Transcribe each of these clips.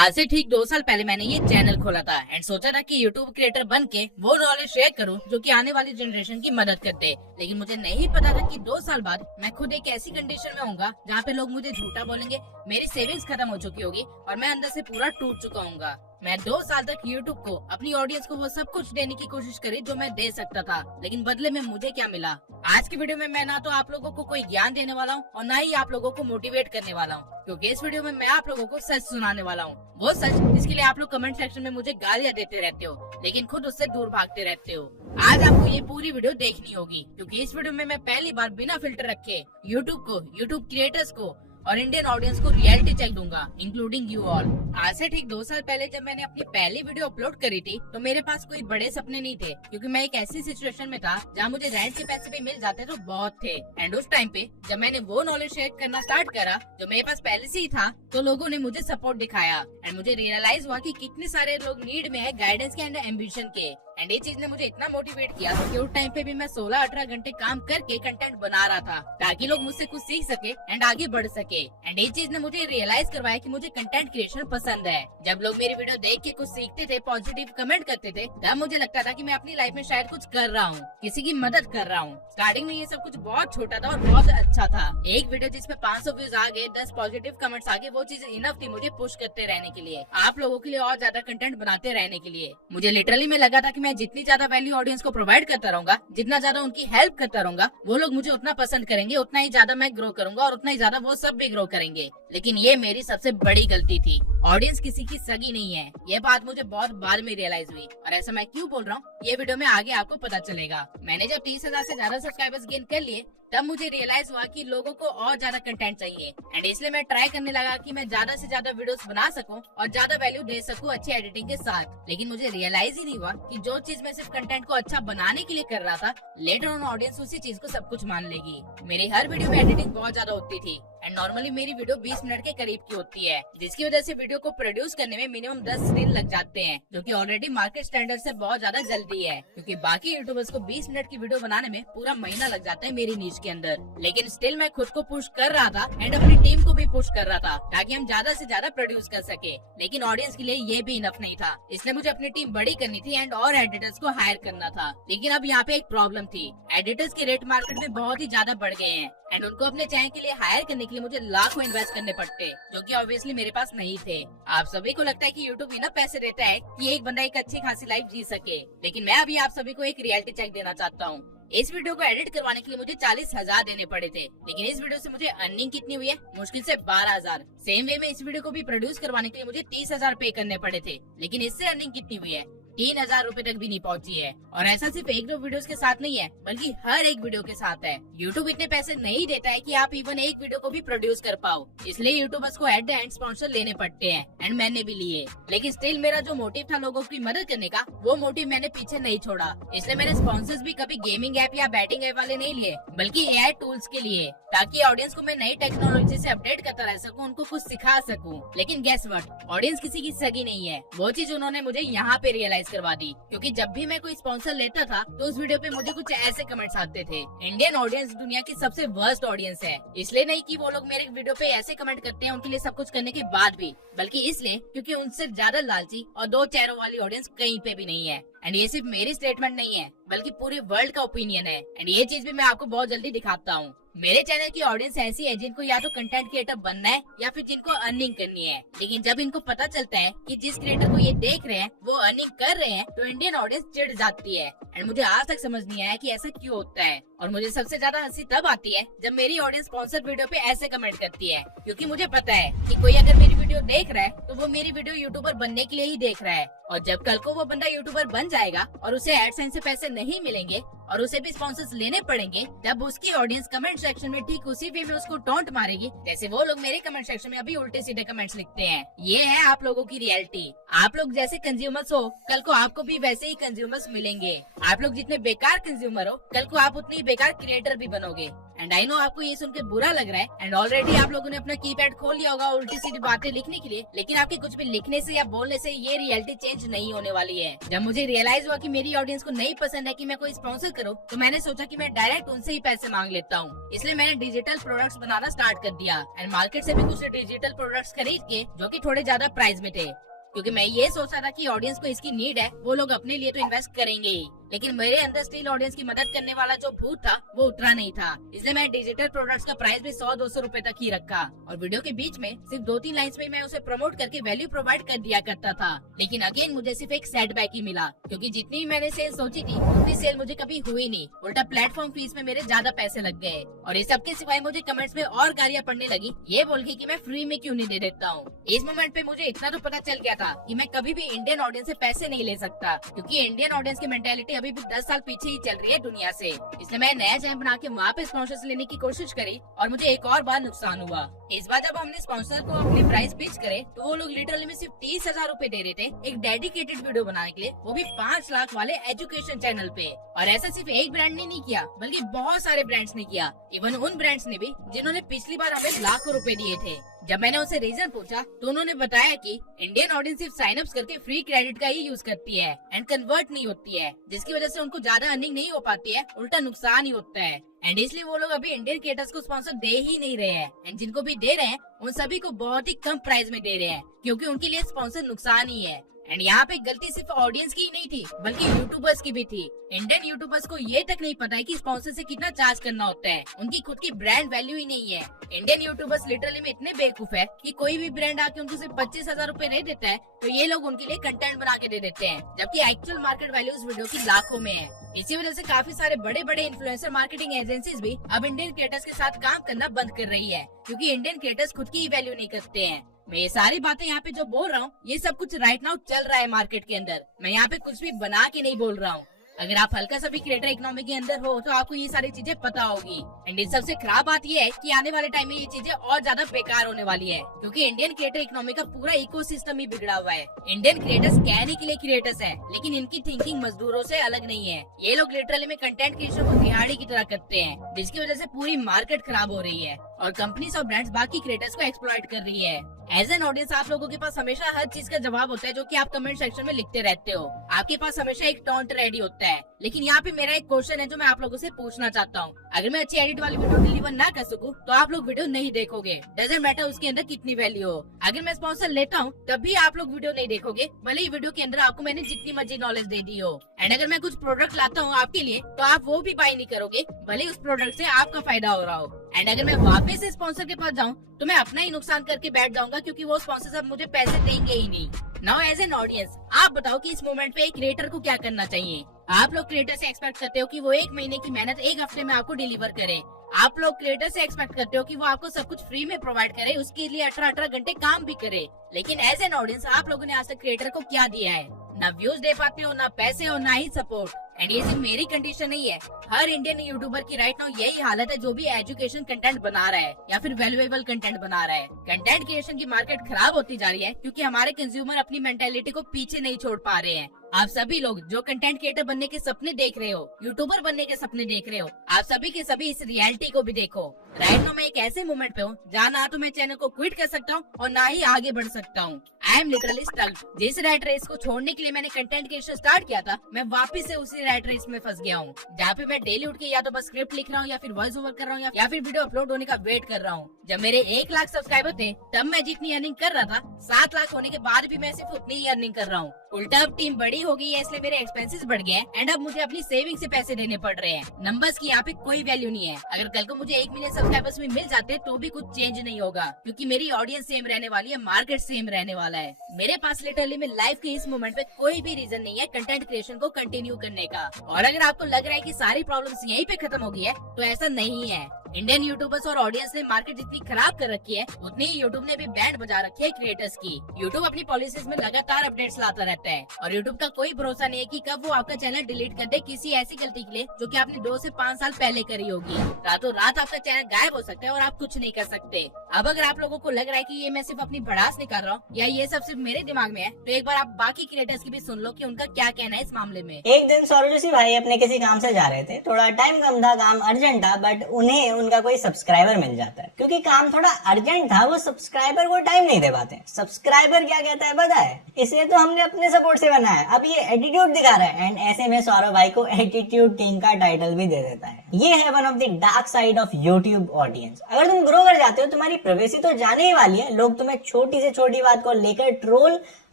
आज से ठीक 2 साल पहले मैंने ये चैनल खोला था एंड सोचा था कि यूट्यूब क्रिएटर बन के वो नॉलेज शेयर करूं जो कि आने वाली जनरेशन की मदद करते। लेकिन मुझे नहीं पता था कि 2 साल बाद मैं खुद एक ऐसी कंडीशन में होऊंगा जहाँ पे लोग मुझे झूठा बोलेंगे, मेरी सेविंग्स खत्म हो चुकी होगी और मैं अंदर से पूरा टूट चुका हूँगा। मैं 2 साल तक YouTube को, अपनी ऑडियंस को वो सब कुछ देने की कोशिश करी जो मैं दे सकता था, लेकिन बदले में मुझे क्या मिला। आज की वीडियो में मैं ना तो आप लोगों को कोई ज्ञान देने वाला हूँ और ना ही आप लोगों को मोटिवेट करने वाला हूँ, क्योंकि इस वीडियो में मैं आप लोगों को सच सुनाने वाला हूँ। वो सच जिसके लिए आप लोग कमेंट सेक्शन में मुझे गालियाँ देते रहते हो, लेकिन खुद उससे दूर भागते रहते हो। आज आपको ये पूरी वीडियो देखनी होगी, क्योंकि इस वीडियो में मैं पहली बार बिना फिल्टर रखे यूट्यूब को, यूट्यूब क्रिएटर्स को और इंडियन ऑडियंस को रियलिटी चेक दूंगा, इंक्लूडिंग यू ऑल। आज से ठीक 2 साल पहले जब मैंने अपनी पहली वीडियो अपलोड करी थी तो मेरे पास कोई बड़े सपने नहीं थे, क्योंकि मैं एक ऐसी सिचुएशन में था जहाँ मुझे रेंट के पैसे भी मिल जाते तो बहुत थे। एंड उस टाइम पे जब मैंने वो नॉलेज शेयर करना स्टार्ट करा जो मेरे पास पहले से ही था, तो लोगों ने मुझे सपोर्ट दिखाया एंड मुझे रियलाइज हुआ कि कितने सारे लोग नीड में है गाइडेंस के एंड एम्बिशन के। एंड ये चीज ने मुझे इतना मोटिवेट किया कि उस टाइम पे भी मैं 16-18 घंटे काम करके कंटेंट बना रहा था ताकि लोग मुझसे कुछ सीख सके एंड आगे बढ़ सके। एंड ये चीज ने मुझे रियलाइज करवाया कि मुझे कंटेंट क्रिएशन पसंद है। जब लोग मेरी वीडियो देख के कुछ सीखते थे, पॉजिटिव कमेंट करते थे, तब मुझे लगता था कि मैं अपनी लाइफ में शायद कुछ कर रहा हूँ, किसी की मदद कर रहा हूँ। स्टार्टिंग में ये सब कुछ बहुत छोटा था और बहुत अच्छा था। एक वीडियो जिसमें 500 व्यूज आ गए, 10 पॉजिटिव कमेंट्स आ गए, वो चीज इनफ थी मुझे पुश करते रहने के लिए, आप लोगों के लिए और ज्यादा कंटेंट बनाते रहने के लिए। मुझे लिटरली में लगा था कि मैं जितनी ज्यादा वैल्यू ऑडियंस को प्रोवाइड करता रहूंगा, जितना ज्यादा उनकी हेल्प करता रहूंगा, वो लोग मुझे उतना पसंद करेंगे, उतना ही ज्यादा मैं ग्रो करूंगा और उतना ही ज्यादा वो सब भी ग्रो करेंगे। लेकिन ये मेरी सबसे बड़ी गलती थी। ऑडियंस किसी की सगी नहीं है, ये बात मुझे बहुत बाद में रियलाइज हुई। और ऐसा मैं क्यों बोल रहा हूँ ये वीडियो में आगे आपको पता चलेगा। मैंने जब 30,000 से ज्यादा सब्सक्राइबर्स गेन कर लिए, तब मुझे रियलाइज हुआ कि लोगों को और ज्यादा कंटेंट चाहिए एंड इसलिए मैं ट्राई करने लगा कि मैं ज्यादा से ज्यादा वीडियोस बना सकूं और ज्यादा वैल्यू दे सकूं अच्छी एडिटिंग के साथ। लेकिन मुझे रियलाइज ही नहीं हुआ कि जो चीज मैं सिर्फ कंटेंट को अच्छा बनाने के लिए कर रहा था, लेटर ऑन ऑडियंस उसी चीज को सब कुछ मान लेगी। मेरी हर वीडियो में एडिटिंग बहुत ज्यादा होती थी एंड नॉर्मली मेरी वीडियो 20 मिनट के करीब की होती है, जिसकी वजह से वीडियो को प्रोड्यूस करने में मिनिमम 10 दिन लग जाते हैं, जो कि ऑलरेडी मार्केट स्टैंडर्ड से बहुत ज्यादा जल्दी है, क्योंकि बाकी यूट्यूबर्स को 20 मिनट की वीडियो बनाने में पूरा महीना लग जाता है मेरी नीच के अंदर। लेकिन स्टिल मैं खुद को पुश कर रहा था एंड अपनी टीम को भी पुश कर रहा था ताकि हम ज्यादा से ज्यादा प्रोड्यूस कर सके। लेकिन ऑडियंस के लिए ये भी इनफ नहीं था, इसलिए मुझे अपनी टीम बड़ी करनी थी एंड और एडिटर्स को हायर करना था। लेकिन अब यहाँ पे एक प्रॉब्लम थी, एडिटर्स के रेट मार्केट में बहुत ही ज्यादा बढ़ गए हैं एंड उनको अपने चैनल के लिए हायर करने के लिए मुझे लाखों इन्वेस्ट करने पड़ते, जो कि ऑब्वियसली मेरे पास नहीं थे। आप सभी को लगता है कि यूट्यूब इतना पैसे देता है कि एक बंदा एक अच्छी खासी लाइफ जी सके, लेकिन मैं अभी आप सभी को एक रियलिटी चेक देना चाहता हूँ। इस वीडियो को एडिट करवाने के लिए मुझे 40,000 देने पड़े थे, लेकिन इस वीडियो से मुझे अर्निंग कितनी हुई है? मुश्किल से 12,000। सेम वे में इस वीडियो को भी प्रोड्यूस करवाने के लिए मुझे 30,000 पे करने पड़े थे, लेकिन इससे अर्निंग कितनी हुई है? 3,000 रूपए तक भी नहीं पहुंची है। और ऐसा सिर्फ 1-2 वीडियोस के साथ नहीं है, बल्कि हर एक वीडियो के साथ है। यूट्यूब इतने पैसे नहीं देता है कि आप इवन एक वीडियो को भी प्रोड्यूस कर पाओ, इसलिए यूट्यूबर्स को एट द एंड स्पॉन्सर लेने पड़ते हैं एंड मैंने भी लिए। लेकिन स्टिल मेरा जो मोटिव था लोगों की मदद करने का, वो मोटिव मैंने पीछे नहीं छोड़ा। इसलिए मैंने स्पॉन्सर्स भी कभी गेमिंग ऐप या बैटिंग ऐप वाले नहीं लिए, बल्कि AI टूल्स के लिए, ताकि ऑडियंस को मैं नई टेक्नोलॉजी से अपडेट करता रह सकूं, उनको कुछ सिखा सकूं। लेकिन गेस व्हाट, ऑडियंस किसी की सगी नहीं है। वो चीज उन्होंने मुझे यहाँ पे रियलाइज करवा दी, क्योंकि जब भी मैं कोई स्पॉन्सर लेता था तो उस वीडियो पे मुझे कुछ ऐसे कमेंट्स आते थे, इंडियन ऑडियंस दुनिया की सबसे वर्स्ट ऑडियंस है। इसलिए नहीं कि वो लोग मेरे वीडियो पे ऐसे कमेंट करते हैं उनके लिए सब कुछ करने के बाद भी, बल्कि इसलिए क्योंकि उनसे ज्यादा लालची और 2 चेहरों वाली ऑडियंस कहीं पे भी नहीं है। एंड ये सिर्फ मेरी स्टेटमेंट नहीं है, बल्कि पूरे वर्ल्ड का ओपिनियन है। एंड ये चीज भी मैं आपको बहुत जल्दी दिखाता हूँ। मेरे चैनल की ऑडियंस ऐसी है जिनको या तो कंटेंट क्रिएटर बनना है या फिर जिनको अर्निंग करनी है। लेकिन जब इनको पता चलता है कि जिस क्रिएटर को ये देख रहे हैं वो अर्निंग कर रहे हैं, तो इंडियन ऑडियंस चिढ़ जाती है। एंड मुझे आज तक समझ नहीं आया कि ऐसा क्यों होता है। और मुझे सबसे ज्यादा हंसी तब आती है जब मेरी ऑडियंस स्पॉन्सर वीडियो पे ऐसे कमेंट करती है, क्योंकि मुझे पता है कि कोई अगर मेरी वीडियो देख रहा है तो वो मेरी वीडियो यूट्यूबर बनने के लिए ही देख रहा है। और जब कल को वो बंदा यूट्यूबर बन जाएगा और उसे एडसेंस से पैसे नहीं मिलेंगे और उसे भी स्पॉन्सर्स लेने पड़ेंगे, तब उसकी ऑडियंस कमेंट सेक्शन में ठीक उसी वे में उसको टॉन्ट मारेगी जैसे वो लोग मेरे कमेंट सेक्शन में अभी उल्टे सीधे कमेंट्स लिखते हैं। ये है आप लोगों की रियलिटी। आप लोग जैसे कंज्यूमर्स हो, कल को आपको भी वैसे ही कंज्यूमर्स मिलेंगे। आप लोग जितने बेकार कंज्यूमर हो, कल को आप उतने ही बेकार क्रिएटर भी बनोगे। एंड आई नो आपको ये सुनकर बुरा लग रहा है एंड ऑलरेडी आप लोगों ने अपना कीपैड खोल लिया होगा उल्टी सीधी बातें लिखने के लिए, लेकिन आपके कुछ भी लिखने से या बोलने से ये रियलिटी चेंज नहीं होने वाली है। जब मुझे रियलाइज हुआ कि मेरी ऑडियंस को नहीं पसंद है कि मैं कोई स्पॉन्सर करूं, तो मैंने सोचा कि मैं डायरेक्ट उनसे ही पैसे मांग लेता हूं। इसलिए मैंने डिजिटल प्रोडक्ट्स बनाना स्टार्ट कर दिया एंड मार्केट से भी कुछ डिजिटल प्रोडक्ट्स खरीद के जो कि थोड़े ज्यादा प्राइस में थे, क्योंकि मैं ये सोच रहा था कि ऑडियंस को इसकी नीड है, वो लोग अपने लिए तो इन्वेस्ट करेंगे ही, लेकिन मेरे अंदर स्टिल ऑडियंस की मदद करने वाला जो भूत था वो उतरा नहीं था। इसलिए मैं डिजिटल प्रोडक्ट्स का प्राइस भी 100-200 रुपए तक ही रखा और वीडियो के बीच में सिर्फ 2-3 लाइन्स में मैं उसे प्रमोट करके वैल्यू प्रोवाइड कर दिया करता था। लेकिन अगेन मुझे सिर्फ एक सेटबैक ही मिला, क्योंकि जितनी मैंने सेल सोची थी उतनी सेल मुझे कभी हुई नहीं। उल्टा प्लेटफॉर्म फीस में मेरे ज्यादा पैसे लग गए और इस सबके सिवाय मुझे कमेंट्स में और गालियां पड़ने लगी, ये बोल के कि मैं फ्री में क्यों नहीं दे देता हूँ। इस मोमेंट पे मुझे इतना तो पता चल गया था कि मैं कभी भी इंडियन ऑडियंस से पैसे नहीं ले सकता, क्योंकि इंडियन ऑडियंस की मेंटेलिटी अभी भी 10 साल पीछे ही चल रही है दुनिया से। इसलिए मैं नया चैनल बना के वहाँ पे स्पॉन्सर्स लेने की कोशिश करी और मुझे एक और बार नुकसान हुआ। इस बार जब हमने स्पॉन्सर को अपनी प्राइस पिच करे तो वो लोग लिटरली में सिर्फ 30,000 रूपए दे रहे थे एक डेडिकेटेड वीडियो बनाने के लिए, वो भी 5 लाख वाले एजुकेशन चैनल पे। और ऐसा सिर्फ एक ब्रांड ने नहीं किया बल्कि बहुत सारे ब्रांड्स ने किया, इवन उन ब्रांड्स ने भी जिन्होंने पिछली बार हमें लाखों रुपए दिए थे। जब मैंने उनसे रीजन पूछा तो उन्होंने बताया कि इंडियन ऑडियंस सिर्फ साइन अप्स करके फ्री क्रेडिट का ही यूज करती है एंड कन्वर्ट नहीं होती है, जिसकी वजह से उनको ज्यादा अर्निंग नहीं हो पाती है, उल्टा नुकसान ही होता है। एंड इसलिए वो लोग अभी इंडियन क्रिएटर्स को स्पॉन्सर दे ही नहीं रहे हैं एंड जिनको भी दे रहे हैं उन सभी को बहुत ही कम प्राइस में दे रहे हैं, क्योंकि उनके लिए स्पॉन्सर नुकसान ही है। एंड यहाँ पे गलती सिर्फ ऑडियंस की ही नहीं थी बल्कि यूट्यूबर्स की भी थी। इंडियन यूट्यूबर्स को ये तक नहीं पता है कि स्पॉन्सर से कितना चार्ज करना होता है, उनकी खुद की ब्रांड वैल्यू ही नहीं है। इंडियन यूट्यूबर्स लिटरली में इतने बेवकूफ है कि कोई भी ब्रांड आके उनको सिर्फ 25,000 रूपए दे देता है तो ये लोग उनके लिए कंटेंट बना के दे देते हैं, जबकि एक्चुअल मार्केट वैल्यू उस वीडियो की लाखों में है। इसी वजह से काफी सारे बड़े बड़े इन्फ्लुएंसर मार्केटिंग एजेंसीज भी अब इंडियन क्रिएटर्स के साथ काम करना बंद कर रही है, क्योंकि इंडियन क्रिएटर्स खुद की ही वैल्यू नहीं करते हैं। मैं ये सारी बातें यहाँ पे जो बोल रहा हूँ ये सब कुछ राइट नाउ चल रहा है मार्केट के अंदर। मैं यहाँ पे कुछ भी बना के नहीं बोल रहा हूँ। अगर आप हल्का सा भी क्रिएटर इकोनॉमी के अंदर हो तो आपको ये सारी चीजें पता होगी। एंड इस सबसे खराब बात ये है कि आने वाले टाइम में ये चीजें और ज्यादा बेकार होने वाली है, क्योंकि इंडियन क्रिएटर इकोनॉमी का पूरा इकोसिस्टम ही बिगड़ा हुआ है। इंडियन क्रिएटर्स कहने के लिए क्रिएटर्स हैं, लेकिन इनकी थिंकिंग मजदूरों से अलग नहीं है। ये लोग लिटरली में कंटेंट क्रिएशन को दिहाड़ी की तरह करते हैं, जिसकी वजह से पूरी मार्केट खराब हो रही है और कंपनीज और ब्रांड्स बाकी क्रिएटर्स को एक्सप्लॉइट कर रही है। एज एन ऑडियंस आप लोगों के पास हमेशा हर चीज का जवाब होता है जो कि आप कमेंट सेक्शन में लिखते रहते हो। आपके पास हमेशा एक टॉन्ट रेडी होता है, लेकिन यहाँ पे मेरा एक क्वेश्चन है जो मैं आप लोगों से पूछना चाहता हूँ। अगर मैं अच्छी एडिट वाली वीडियो डिलीवर ना कर सकूँ तो आप लोग वीडियो नहीं देखोगे, डजंट मैटर उसके अंदर कितनी वैल्यू हो। अगर मैं स्पॉन्सर लेता हूँ तब भी आप लोग वीडियो नहीं देखोगे, भले ही वीडियो के अंदर आपको मैंने जितनी मर्जी नॉलेज दे दी हो। एंड अगर मैं कुछ प्रोडक्ट लाता हूँ आपके लिए तो आप वो भी बाय नहीं करोगे, भले ही उस प्रोडक्ट से आपका फायदा हो रहा हो। एंड अगर मैं वापस से स्पॉन्सर के पास जाऊँ तो मैं अपना ही नुकसान करके बैठ जाऊंगा, क्योंकि वो स्पॉन्सर अब मुझे पैसे देंगे ही नहीं। नाउ एज एन ऑडियंस आप बताओ कि इस मोमेंट पे एक क्रिएटर को क्या करना चाहिए। आप लोग क्रिएटर से एक्सपेक्ट करते हो कि वो 1 महीने की मेहनत 1 हफ्ते में आपको डिलीवर करे। आप लोग क्रिएटर से एक्सपेक्ट करते हो कि वो आपको सब कुछ फ्री में प्रोवाइड करे, उसके लिए 18-18 घंटे काम भी करे। लेकिन एज एन ऑडियंस आप लोगों ने आज तक क्रिएटर को क्या दिया है? ना व्यूज दे पाते हो, ना पैसे हो, ना ही सपोर्ट। एंड ये सिर्फ मेरी कंडीशन नहीं है, हर इंडियन यूट्यूबर की राइट नाउ यही हालत है जो भी एजुकेशन कंटेंट बना रहा है या फिर वैल्यूएबल कंटेंट बना रहा है। कंटेंट क्रिएशन की मार्केट खराब होती जा रही है क्योंकि हमारे कंज्यूमर अपनी मेंटेलिटी को पीछे नहीं छोड़ पा रहे हैं। आप सभी लोग जो कंटेंट क्रिएटर बनने के सपने देख रहे हो, यूट्यूबर बनने के सपने देख रहे हो, आप सभी के सभी इस रियलिटी को भी देखो। राइट नाउ मैं एक ऐसे मोमेंट पे हूँ जहाँ ना तो मैं चैनल को क्विट कर सकता हूँ और ना ही आगे बढ़ सकता हूँ। I am literally stuck. जिस रैट रेस को छोड़ने के लिए मैंने कंटेंट क्रिएशन स्टार्ट किया था, मैं वापस से उसी रैट रेस में फंस गया हूँ, जहाँ पे मैं डेली उठ के या तो बस स्क्रिप्ट लिख रहा हूँ या फिर वॉइस ओवर कर रहा हूँ या फिर वीडियो अपलोड होने का वेट कर रहा हूँ। जब मेरे 1 लाख सब्सक्राइबर थे तब मैं जितनी अर्निंग कर रहा था, 7 लाख होने के बाद भी मैं सिर्फ उतनी ही अर्निंग कर रहा हूँ। उल्टा अब टीम बड़ी हो गई है इसलिए मेरे एक्सपेंसेस बढ़ गए एंड अब मुझे अपनी सेविंग से पैसे देने पड़ रहे हैं। नंबर्स की यहाँ पे कोई वैल्यू नहीं है। अगर कल को मुझे 1 मिलियन सब्सक्राइबर्स भी मिल जाते तो भी कुछ चेंज नहीं होगा, क्योंकि मेरी ऑडियंस सेम रहने वाली है, मार्केट सेम रहने वाला है। मेरे पास लिटरली में लाइफ के इस मोमेंट पे कोई भी रीजन नहीं है कंटेंट क्रिएशन को कंटिन्यू करने का। और अगर आपको लग रहा है कि सारी प्रॉब्लम्स यहीं पे खत्म हो गई है तो ऐसा नहीं है। इंडियन यूट्यूबर्स और ऑडियंस ने मार्केट जितनी खराब कर रखी है उतनी ही यूट्यूब ने भी बैंड बजा रखी है क्रिएटर्स की। यूट्यूब अपनी पॉलिसीज में लगातार अपडेट्स लाता रहता है और यूट्यूब का कोई भरोसा नहीं है कि कब वो आपका चैनल डिलीट कर दे किसी ऐसी गलती के लिए जो कि आपने 2 से 5 साल पहले करी होगी। रातों रात आपका चैनल गायब हो सकता है और आप कुछ नहीं कर सकते। अब अगर आप लोगों को लग रहा है कि ये मैं सिर्फ अपनी भड़ास निकाल रहा हूँ या ये सब सिर्फ मेरे दिमाग में है, तो एक बार आप बाकी क्रिएटर्स की भी सुन लो कि उनका क्या कहना है इस मामले में। एक दिन सौरभ जोशी भाई अपने किसी काम से जा रहे थे, थोड़ा टाइम कम था, काम अर्जेंट था, बट उन्हें उनका कोई सब्सक्राइबर मिल जाता है, क्योंकि काम थोड़ा अर्जेंट था, वो सब्सक्राइबर को टाइम नहीं दे पाते। सब्सक्राइबर क्या कहता है पता है, इसे तो हमने अपने सपोर्ट से बनाया, अब ये एटीट्यूड दिखा रहा है। एंड ऐसे में सौरभ भाई को एटीट्यूड किंग का टाइटल भी दे देता है। ये है one of the dark side of YouTube audience. अगर तुम ग्रो कर जाते हो, तुम्हारी प्राइवेसी तो जाने ही वाली है, लोग तुम्हें छोटी से छोटी बात को लेकर ट्रोल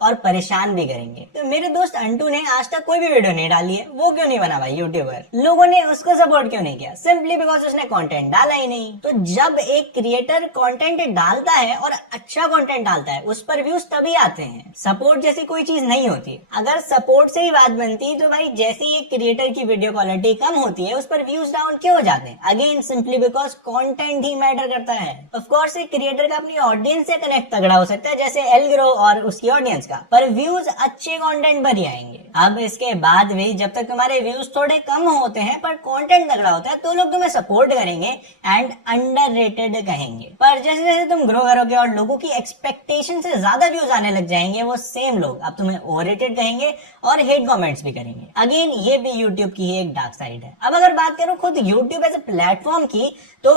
और परेशान भी करेंगे। तो मेरे दोस्त अंटू ने आज तक कोई भी वीडियो नहीं डाली है, वो क्यों नहीं बना भाई यूट्यूबर? लोगों ने उसको सपोर्ट क्यों नहीं किया? सिंपली बिकॉज उसने कंटेंट डाला ही नहीं। तो जब एक क्रिएटर कंटेंट डालता है और अच्छा कंटेंट डालता है, उस पर व्यूज तभी आते हैं। सपोर्ट जैसी कोई चीज नहीं होती। अगर सपोर्ट से ही बात बनती तो भाई जैसे ही एक क्रिएटर की वीडियो क्वालिटी कम होती है, उस पर व्यूज डाउन क्यों हो जाते हैं? Again simply because content he matter करता है। ऑफ कोर्स एक क्रिएटर का अपनी ऑडियंस से कनेक्ट तगड़ा हो सकता है, जैसे एल्ग्रो और उसकी ऑडियंस का, पर व्यूज अच्छे कंटेंट पर ही आएंगे। अब इसके बाद भी जब तक तुम्हारे व्यूज थोड़े कम होते हैं पर कंटेंट तगड़ा होता है, तो लोग तुम्हें सपोर्ट करेंगे एंड अंडररेटेड कहेंगे। पर जैसे जैसे तुम ग्रो करोगे और लोगों की एक्सपेक्टेशन से ज्यादा व्यूज आने लग जाएंगे, वो सेम लोग अब तुम्हें ओवररेटेड कहेंगे और हेट कमेंट्स भी करेंगे। अगेन ये भी यूट्यूब की ही एक डार्क साइड है। अब अगर बात करूं खुद यूट्यूब एज ए प्लेटफॉर्म की, तो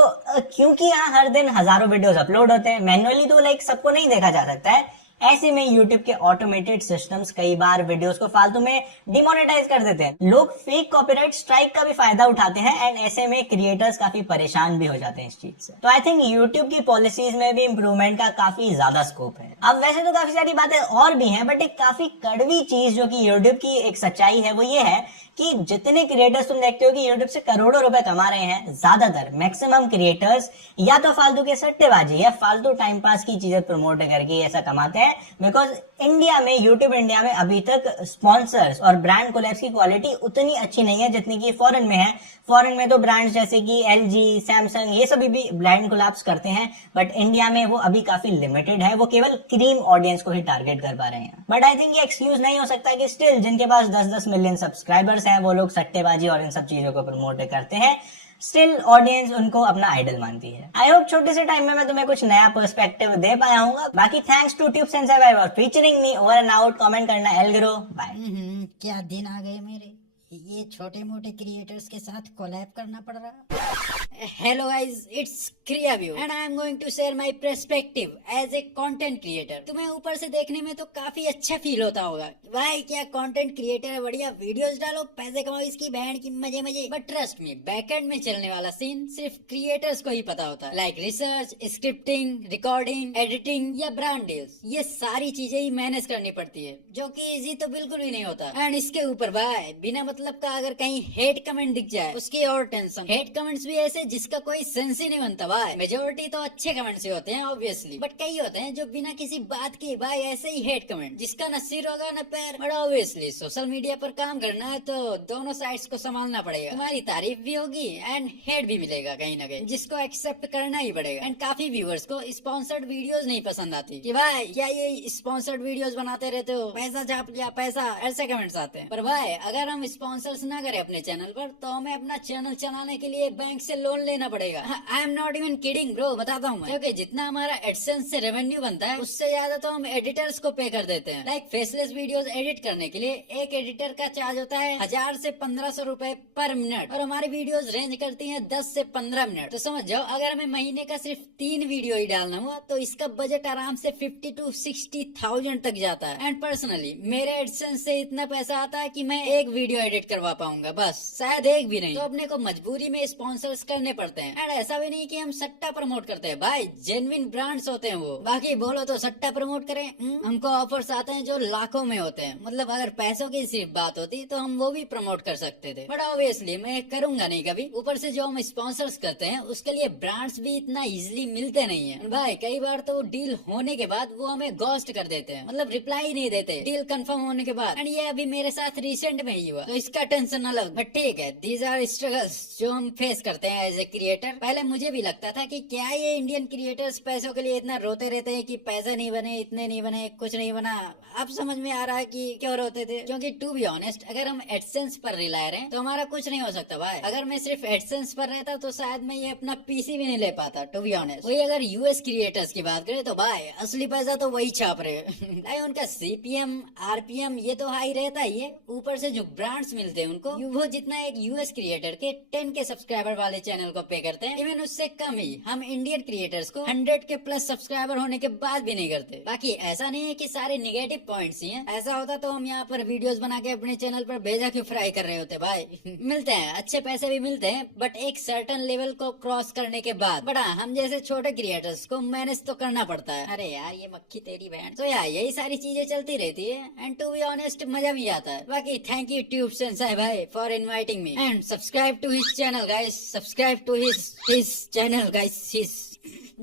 क्योंकि यहाँ हर दिन हजारों वीडियोस अपलोड होते हैं, मैन्युअली तो लाइक सबको नहीं देखा जा सकता है। ऐसे में YouTube के ऑटोमेटेड सिस्टम्स कई बार वीडियोस को फालतू में डिमोनेटाइज कर देते हैं। लोग फेक कॉपीराइट स्ट्राइक का भी फायदा उठाते हैं एंड ऐसे में क्रिएटर्स काफी परेशान भी हो जाते हैं इस चीज से। तो आई थिंक YouTube की पॉलिसीज में भी इम्प्रूवमेंट का काफी ज्यादा स्कोप है। अब वैसे तो काफी सारी बातें और भी हैं, बट एक काफी कड़वी चीज जो कि YouTube की एक सच्चाई है, वो ये है कि जितने क्रिएटर्स तुम देखते हो कि YouTube से करोड़ों रुपए कमा रहे हैं, ज्यादातर मैक्सिमम क्रिएटर्स या तो फालतू के सट्टेबाजी या फालतू टाइम पास की चीजें प्रमोट करके ऐसा कमाते हैं। बिकॉज इंडिया में, यूट्यूब इंडिया में अभी तक स्पॉन्सर्स और ब्रांड कोलैब्स की क्वालिटी उतनी अच्छी नहीं है जितनी की फॉरेन में है। फॉरेन में तो ब्रांड्स जैसे कि LG, सैमसंग, ये सभी भी ब्रांड कोलैब्स करते हैं, बट इंडिया में वो अभी काफी लिमिटेड है। वो केवल क्रीम ऑडियंस को ही टारगेट कर पा रहे हैं। बट आई थिंक ये एक्सक्यूज नहीं हो सकता कि स्टिल जिनके पास 10-10 मिलियन सब्सक्राइबर्स हैं, वो लोग सट्टेबाजी और इन सब चीजों को प्रमोट करते हैं। स्टिल ऑडियंस उनको अपना आइडल मानती है। आई होप छोटे से टाइम में मैं तुम्हें कुछ नया पर्सपेक्टिव दे पाया हूँ। बाकी thanks to tube sensor for featuring me. Over and out. Comment करना एल्ग्रो। बाय। क्या दिन आ गए मेरे, ये छोटे मोटे क्रिएटर्स के साथ कोलैब करना पड़ रहा। Hello guys, it's Kriya view and I am going to share my perspective as a content creator. तुम्हें ऊपर से देखने में तो काफी अच्छा फील होता होगा, भाई क्या कंटेंट क्रिएटर है, बढ़िया वीडियोस डालो, पैसे कमाओ, इसकी बहन की मजे मजे। बट ट्रस्ट मी, बैकएंड में चलने वाला सीन सिर्फ क्रिएटर्स को ही पता होता है। Like research, scripting, recording, editing या ब्रांड डील्स, ये सारी चीजें ही मैनेज करनी पड़ती है, जो कि इजी तो बिल्कुल भी नहीं होता। एंड इसके ऊपर भाई बिना मतलब का अगर कहीं हेट कमेंट दिख जाए, उसकी और टेंशन। हेट कमेंट्स भी ऐसे जिसका कोई सेंस ही नहीं बनता भाई। मेजोरिटी तो अच्छे कमेंट्स ही होते हैं ऑब्वियसली, बट कई होते हैं जो बिना किसी बात के भाई ऐसे ही हेट कमेंट, जिसका न सिर होगा न पैर। बट ऑब्वियसली सोशल मीडिया पर काम करना है तो दोनों साइड्स को संभालना पड़ेगा। तुम्हारी तारीफ भी होगी एंड हेट भी मिलेगा कहीं ना कहीं, जिसको एक्सेप्ट करना ही पड़ेगा। एंड काफी व्यूअर्स को स्पॉन्सर्ड वीडियोस नहीं पसंद आती कि भाई क्या ये स्पॉन्सर्ड वीडियोस बनाते रहते हो, पैसा छाप लिया, पैसा, ऐसे कमेंट्स आते हैं। पर भाई अगर हम स्पॉन्सर्स ना करें अपने चैनल पर, तो हमें अपना चैनल चलाने के लिए बैंक से लोन लेना पड़ेगा। I am not even kidding bro, बताता हूँ मैं। क्योंकि जितना हमारा एडसेंस से रेवेन्यू बनता है, उससे ज्यादा तो हम एडिटर्स को पे कर देते हैं। लाइक फेसलेस वीडियोस एडिट करने के लिए एक एडिटर का चार्ज होता है 1000 से 1500 रुपए पर मिनट, और हमारी वीडियोस रेंज करती हैं 10 से 15 मिनट। तो समझ जाओ अगर हमें महीने का सिर्फ 3 वीडियो ही डालना हुआ, तो इसका बजट आराम से 50 to 60,000 तक जाता है। एंड पर्सनली मेरे एडसेंस से इतना पैसा आता है कि मैं एक वीडियो एडिट करवा पाऊंगा, बस, शायद एक भी नहीं। तो अपने को मजबूरी में स्पॉन्सर्स करने पड़ते हैं। एंड ऐसा भी नहीं कि हम सट्टा प्रमोट करते हैं भाई, जेन्युइन ब्रांड्स होते हैं वो। बाकी बोलो तो सट्टा प्रमोट करें, हमको ऑफर्स आते हैं जो लाखों में होते हैं। मतलब अगर पैसों की सिर्फ बात होती तो हम वो भी प्रमोट कर सकते थे, बट ऑब्वियसली मैं करूंगा नहीं कभी। ऊपर से जो हम स्पॉन्सर्स करते हैं उसके लिए ब्रांड्स भी इतना इजिली मिलते नहीं है भाई। कई बार तो डील होने के बाद वो हमें घोस्ट कर देते हैं, मतलब रिप्लाई नहीं देते डील कंफर्म होने के बाद। एंड ये अभी मेरे साथ रिसेंट में ही हुआ, तो इसका टेंशन अलग। बट ठीक है, दीज आर स्ट्रगल्स जो हम फेस करते हैं एज ए क्रिएटर। पहले मुझे भी लगता था कि क्या ये इंडियन क्रिएटर्स पैसों के लिए इतना रोते रहते हैं कि पैसे नहीं बने, इतने नहीं बने, कुछ नहीं बना। अब समझ में आ रहा है कि क्यों रोते थे। क्योंकि टू बी ऑनेस्ट, अगर हम एडसेंस पर रिलाय रहे तो हमारा कुछ नहीं हो सकता भाई। अगर मैं सिर्फ एडसेंस पर रहता तो शायद मैं ये अपना पीसी भी नहीं ले पाता, टू बी ऑनेस्ट। वही अगर यूएस क्रिएटर्स की बात करें तो भाई असली पैसा तो वही छाप रहे हैं। उनका CPM, RPM ये तो हाई रहता ही है, ऊपर से जो ब्रांड्स मिलते हैं उनको वो जितना एक यूएस क्रिएटर के 10 के सब्सक्राइबर वाले चैनल को पे करते हैं, इवन उससे कम ही हम इंडियन क्रिएटर्स को 100 के प्लस सब्सक्राइबर होने के बाद भी नहीं करते। बाकी ऐसा नहीं है कि सारे निगेटिव पॉइंट्स ही हैं, ऐसा होता तो हम यहाँ पर वीडियोस बना के अपने चैनल पर भेजा क्यों फ्राई कर रहे होते भाई। मिलते हैं, अच्छे पैसे भी मिलते हैं, बट एक सर्टन लेवल को क्रॉस करने के बाद। बट हाँ, हम जैसे छोटे क्रिएटर्स को मैनेज तो करना पड़ता है। अरे यार ये मक्खी तेरी बहन। तो यार यही सारी चीजें चलती रहती है, एंड टू बी ऑनेस्ट मजा भी आता है। बाकी थैंक यू ट्यूब सेंसाई भाई for inviting me, and subscribe to his channel guys, subscribe to his channel guys, his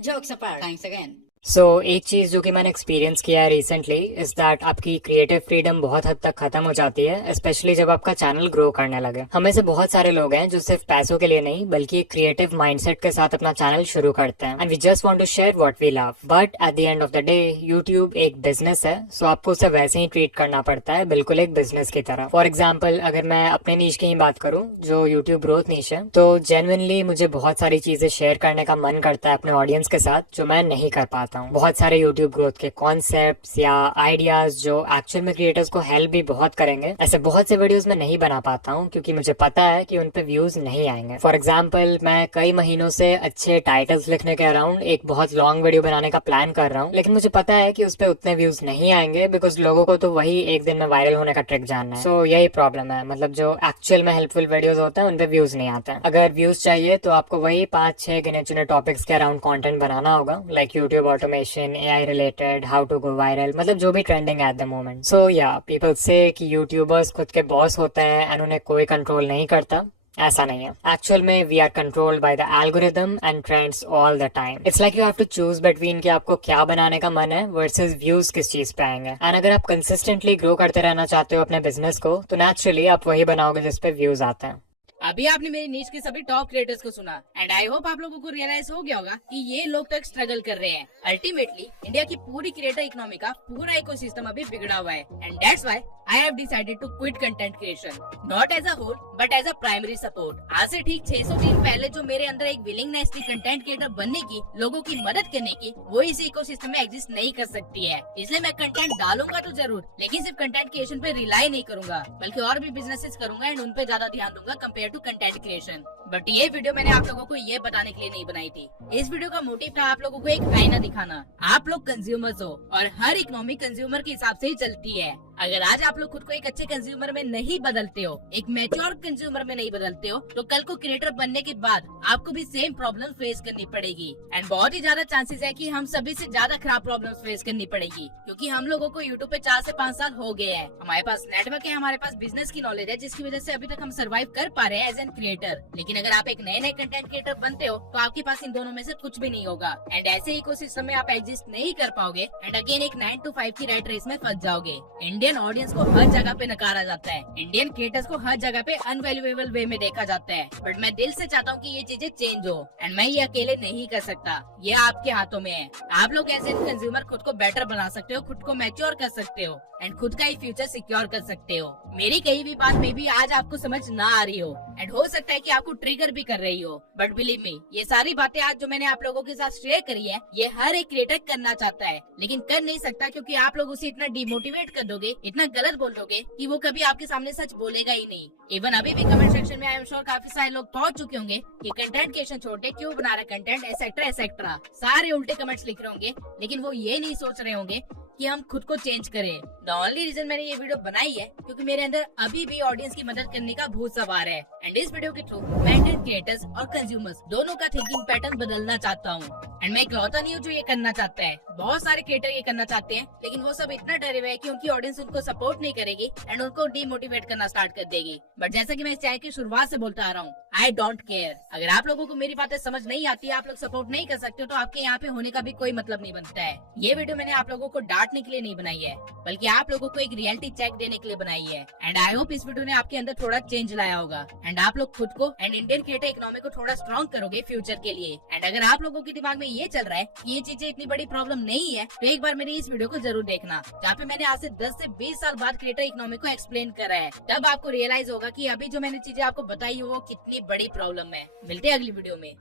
jokes apart, thanks again. So एक चीज जो कि मैंने एक्सपीरियंस किया है रिसेंटली इज दैट आपकी क्रिएटिव फ्रीडम बहुत हद तक खत्म हो जाती है, स्पेशली जब आपका चैनल ग्रो करने लगे। हमें से बहुत सारे लोग हैं जो सिर्फ पैसों के लिए नहीं बल्कि एक क्रिएटिव माइंडसेट के साथ अपना चैनल शुरू करते हैं, and we just want to share what we love. But at the end of the day YouTube एक बिजनेस है, सो आपको उसे वैसे ही ट्रीट करना पड़ता है, बिल्कुल एक बिजनेस की तरह। फॉर एग्जाम्पल अगर मैं अपने नीश की ही बात करूँ जो यूट्यूब ग्रोथ नीश है, तो जेन्युइनली मुझे बहुत सारी चीजें शेयर करने का मन करता है अपने ऑडियंस के साथ जो मैं नहीं कर पाता हूँ। बहुत सारे यूट्यूब ग्रोथ के कॉन्सेप्ट्स या आइडियाज जो एक्चुअल में क्रिएटर्स को हेल्प भी बहुत करेंगे, ऐसे बहुत से वीडियोस में नहीं बना पाता हूँ क्योंकि मुझे पता है कि उन पे व्यूज नहीं आएंगे। फॉर एग्जाम्पल मैं कई महीनों से अच्छे टाइटल्स लिखने के अराउंड एक बहुत लॉन्ग वीडियो बनाने का प्लान कर रहा हूँ, लेकिन मुझे पता है कि उस पे उतने व्यूज नहीं आएंगे बिकॉज लोगों को तो वही एक दिन में वायरल होने का ट्रिक जानना है। सो यही प्रॉब्लम है, मतलब जो एक्चुअल में हेल्पफुल वीडियोस होते हैं उन पे व्यूज नहीं आते हैं। अगर व्यूज चाहिए तो आपको वही 5-6 गिने चुने टॉपिक्स के अराउंड कंटेंट बनाना होगा, like YouTube automation, AI related, how to go viral, मतलब जो भी ट्रेंडिंग है एट द मोमेंट। सो या पीपल से कि यूट्यूबर्स खुद के बॉस होते हैं एंड उन्हें कोई कंट्रोल नहीं करता, ऐसा नहीं है। एक्चुअल में we are controlled by the algorithm and trends all the time. It's like you have to choose between कि आपको क्या बनाने का मन है वर्सेस व्यूज किस चीज पे आएंगे। एंड अगर आप कंसिस्टेंटली ग्रो करते रहना चाहते हो अपने बिजनेस को तो नेचुरली आप वही बनाओगे जिस पे व्यूज आते हैं। अभी आपने मेरी नीच के सभी टॉप क्रिएटर्स को सुना, एंड आई होप आप लोगों को रियलाइज हो गया होगा कि ये लोग तक स्ट्रगल कर रहे हैं। अल्टीमेटली इंडिया की पूरी क्रिएटर इकोनॉमी का पूरा इकोसिस्टम अभी बिगड़ा हुआ है, and that's why I have decided to quit content creation, not as a whole but as a primary support. आज से ठीक 600 दिन पहले जो मेरे अंदर एक विलिंगनेस थी कंटेंट क्रिएटर बनने की, लोगों की मदद करने की, वो इस इकोसिस्टम में एग्जिस्ट नहीं कर सकती है। इसलिए मैं कंटेंट डालूंगा तो जरूर, लेकिन सिर्फ कंटेंट क्रिएशन पे रिलाई नहीं करूंगा, बल्कि और भी बिजनेसेस करूंगा एंड उन पे ज्यादा ध्यान दूंगा compare to content creation. But ये वीडियो मैंने आप लोगों को ये बताने के लिए नहीं बनाई थी। इस वीडियो का मोटिव था आप लोगों को एक आईना दिखाना। आप लोग कंज्यूमर्स हो और हर इकोनॉमी कंज्यूमर के हिसाब से ही चलती है। अगर आज आप लोग खुद को एक अच्छे कंज्यूमर में नहीं बदलते हो, एक मैच्योर कंज्यूमर में नहीं बदलते हो, तो कल को क्रिएटर बनने के बाद आपको भी सेम प्रॉब्लम फेस करनी पड़ेगी। एंड बहुत ही ज्यादा चांसेस है कि हम सभी से ज्यादा खराब प्रॉब्लम फेस करनी पड़ेगी, क्योंकि हम लोगों को यूट्यूब पे 4 से 5 साल हो गए हैं। हमारे पास नेटवर्क है, हमारे पास बिजनेस की नॉलेज है, जिसकी वजह से अभी तक हम सर्वाइव कर पा रहे हैं एज एन क्रिएटर। लेकिन अगर आप एक नए कंटेंट क्रिएटर बनते हो तो आपके पास इन दोनों में से कुछ भी नहीं होगा, एंड ऐसे इकोसिस्टम में आप एग्जिस्ट नहीं कर पाओगे, एंड अगेन एक 9 to 5 की रैट रेस में फंस जाओगे। इंडियन ऑडियंस को हर जगह पे नकारा जाता है, इंडियन क्रिएटर्स को हर जगह पे अनवैल्यूएबल वे में देखा जाता है। बट मैं दिल से चाहता हूँ कि ये चीजें चेंज हो, एंड मैं ये अकेले नहीं कर सकता, ये आपके हाथों में है। आप लोग एज एन कंज्यूमर खुद को बेटर बना सकते हो, खुद को मैच्योर कर सकते हो, एंड खुद का ही फ्यूचर सिक्योर कर सकते हो। मेरी कही भी बात में भी आज आपको समझ ना आ रही हो, एंड हो सकता है कि आपको ट्रिगर भी कर रही हो, बट बिलीव मी, ये सारी बातें आज जो मैंने आप लोगों के साथ शेयर करी है, ये हर एक क्रिएटर करना चाहता है, लेकिन कर नहीं सकता, क्योंकि आप लोग उसे इतना डिमोटिवेट कर दोगे, इतना गलत बोल दोगे कि वो कभी आपके सामने सच बोलेगा ही नहीं। इवन अभी भी कमेंट सेक्शन में आई एम श्योर काफी सारे लोग पहुंच चुके होंगे कि कंटेंट क्रिएशन छोड़ के क्यों बना रहे कंटेंट, एसेट्रा एसेट्रा, सारे उल्टे कमेंट्स लिख रहे होंगे, लेकिन वो ये नहीं सोच रहे होंगे कि हम खुद को चेंज करें। द ओनली रीजन मैंने ये वीडियो बनाई है क्योंकि मेरे अंदर अभी भी ऑडियंस की मदद करने का भूत सवार है, एंड इस वीडियो के थ्रू मैं इंडियन क्रिएटर्स और कंज्यूमर्स दोनों का थिंकिंग पैटर्न बदलना चाहता हूँ। एंड मैं इकलौता नहीं हूँ जो ये करना चाहता है, बहुत सारे क्रिएटर ये करना चाहते हैं, लेकिन वो सब इतना डरे हुए हैं कि उनकी ऑडियंस उनको सपोर्ट नहीं करेगी एंड उनको डिमोटिवेट करना स्टार्ट कर देगी। बट जैसा कि मैं इस चैनल की शुरुआत से बोलता आ रहा हूँ, आई डोंट केयर। अगर आप लोगों को मेरी बातें समझ नहीं आती, आप लोग सपोर्ट नहीं कर सकते हो, तो आपके यहाँ पे होने का भी कोई मतलब नहीं बनता है। ये वीडियो मैंने आप लोगों को डांटने के लिए नहीं बनाई है, बल्कि आप लोगों को एक रियलिटी चेक देने के लिए बनाई है। एंड आई होप इस वीडियो ने आपके अंदर थोड़ा चेंज लाया होगा, एंड आप लोग खुद को एंड इंडियन क्रिएटर इकोनॉमी को थोड़ा स्ट्रॉन्ग करोगे फ्यूचर के लिए। एंड अगर आप लोगों के दिमाग में ये चल रहा है कि ये चीजें इतनी बड़ी प्रॉब्लम नहीं है, तो एक बार मेरी इस वीडियो को जरूर देखना, जहाँ पे मैंने आज से 10 से 20 साल बाद क्रिएटर इकोनॉमी को एक्सप्लेन करा है। तब आपको रियलाइज होगा कि अभी जो मैंने चीजें आपको बताई है वो कितनी बड़ी प्रॉब्लम है। मिलते हैं अगली वीडियो में।